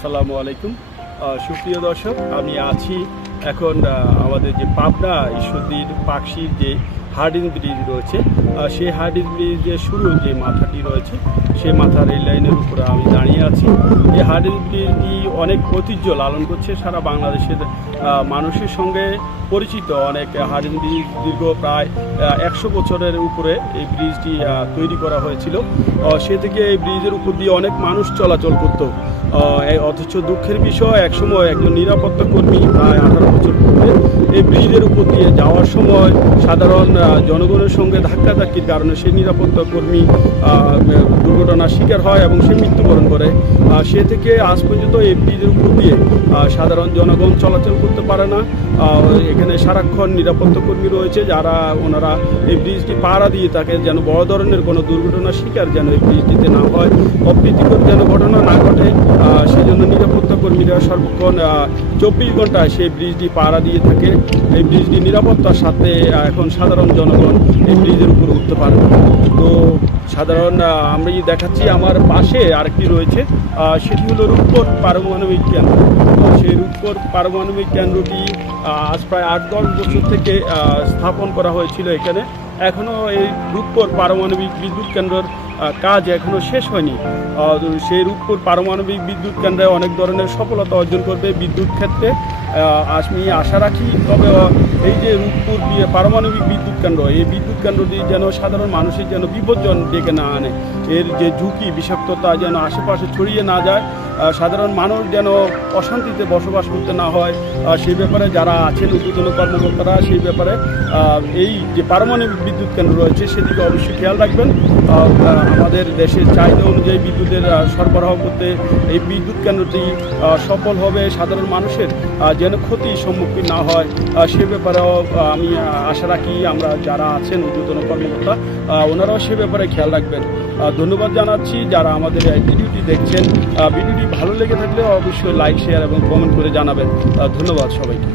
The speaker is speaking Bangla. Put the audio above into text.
আসসালামু আলাইকুম সুপ্রিয় দর্শক, আমি আছি এখন আমাদের যে পাবনা ঈশ্বরদীর পাকশির যে হার্ডিঞ্জ ব্রিজ রয়েছে, সেই হার্ডিঞ্জ ব্রিজের শুরু যে মাথাটি রয়েছে সেই মাথা রেল লাইনের উপরে আমি দাঁড়িয়ে আছি। এই হার্ডিঞ্জ ব্রিজটি অনেক ঐতিহ্য লালন করছে, সারা বাংলাদেশের মানুষের সঙ্গে পরিচিত। অনেক হার্ডিঞ্জ ব্রিজ দীর্ঘ প্রায় 100 বছরের উপরে এই ব্রিজটি তৈরি করা হয়েছিল। সে থেকে এই ব্রিজের উপর দিয়ে অনেক মানুষ চলাচল করতো। অথচ দুঃখের বিষয়, একসময় একজন নিরাপত্তা কর্মী প্রায় 18 বছর পূর্বে এই ব্রিজের উপর দিয়ে যাওয়ার সময় সাধারণ জনগণের সঙ্গে ধাক্কাধাক্কির কারণে সেই নিরাপত্তা কর্মী দুর্ঘটনার শিকার হয় এবং সে মৃত্যুবরণ করে। সে থেকে আজ পর্যন্ত এই ব্রিজের উপর দিয়ে সাধারণ জনগণ চলাচল করতে পারে না। এখানে সারাক্ষণ নিরাপত্তা কর্মী রয়েছে, যারা ওনারা এই ব্রিজটি পাহারা দিয়ে থাকে যেন বড় ধরনের কোনো দুর্ঘটনার শিকার যেন এই ব্রিজটিতে না হয়, অপ্রীতিকর যেন ঘটনা না ঘটে। সেই জন্য নিরাপত্তা কর্মীরা সর্বক্ষণ 24 ঘন্টায় সেই ব্রিজটি পাহারা দিয়ে থাকে। এই ব্রিজটি নিরাপত্তার সাথে এখন সাধারণ জনগণ এই ব্রিজের উপরে উঠতে পারে। তো সাধারণ আমি দেখাচ্ছি, আমার পাশে আরেকটি রয়েছে, সেটি হলো রূপপুর পারমাণবিক কেন্দ্র। সেই রূপপুর পারমাণবিক কেন্দ্রটি আজ প্রায় 8-10 বছর থেকে স্থাপন করা হয়েছিল এখানে। এখনও এই রূপপুর পারমাণবিক বিদ্যুৎ কেন্দ্রের কাজ এখনও শেষ হয়নি। সেই রূপপুর পারমাণবিক বিদ্যুৎ কেন্দ্রে অনেক ধরনের সফলতা অর্জন করবে বিদ্যুৎ ক্ষেত্রে, আমি আশা রাখি। তবে এই যে রূপপুর পারমাণবিক বিদ্যুৎ কেন্দ্র, এই বিদ্যুৎ কেন্দ্রটি যেন সাধারণ মানুষের যেন বিপজ্জন ডেকে না আনে, এর যে ঝুঁকি বিষাক্ততা যেন আশেপাশে ছড়িয়ে না যায়, সাধারণ মানুষ যেন অশান্তিতে বসবাস করতে না হয়, সেই ব্যাপারে যারা আছেন ঊর্ধ্বতন কর্মকর্তারা সেই ব্যাপারে এই যে পারমাণবিক বিদ্যুৎ কেন্দ্র রয়েছে সেদিকে অবশ্যই খেয়াল রাখবেন। আমাদের দেশের চাহিদা অনুযায়ী বিদ্যুতের সরবরাহ করতে এই বিদ্যুৎ কেন্দ্রটি সফল হবে, সাধারণ মানুষের যেন ক্ষতির সম্মুখীন না হয় সে ব্যাপারেও আমি আশা রাখি। আমরা যারা আছেন ঊর্ধ্বতন কর্মকর্তা ওনারাও সে ব্যাপারে খেয়াল রাখবেন। ধন্যবাদ জানাচ্ছি যারা আমাদের এই ভিডিওটি দেখছেন। ভিডিওটি ভালো লেগে থাকলে অবশ্যই লাইক, শেয়ার এবং কমেন্ট করে জানাবেন। ধন্যবাদ সবাইকে।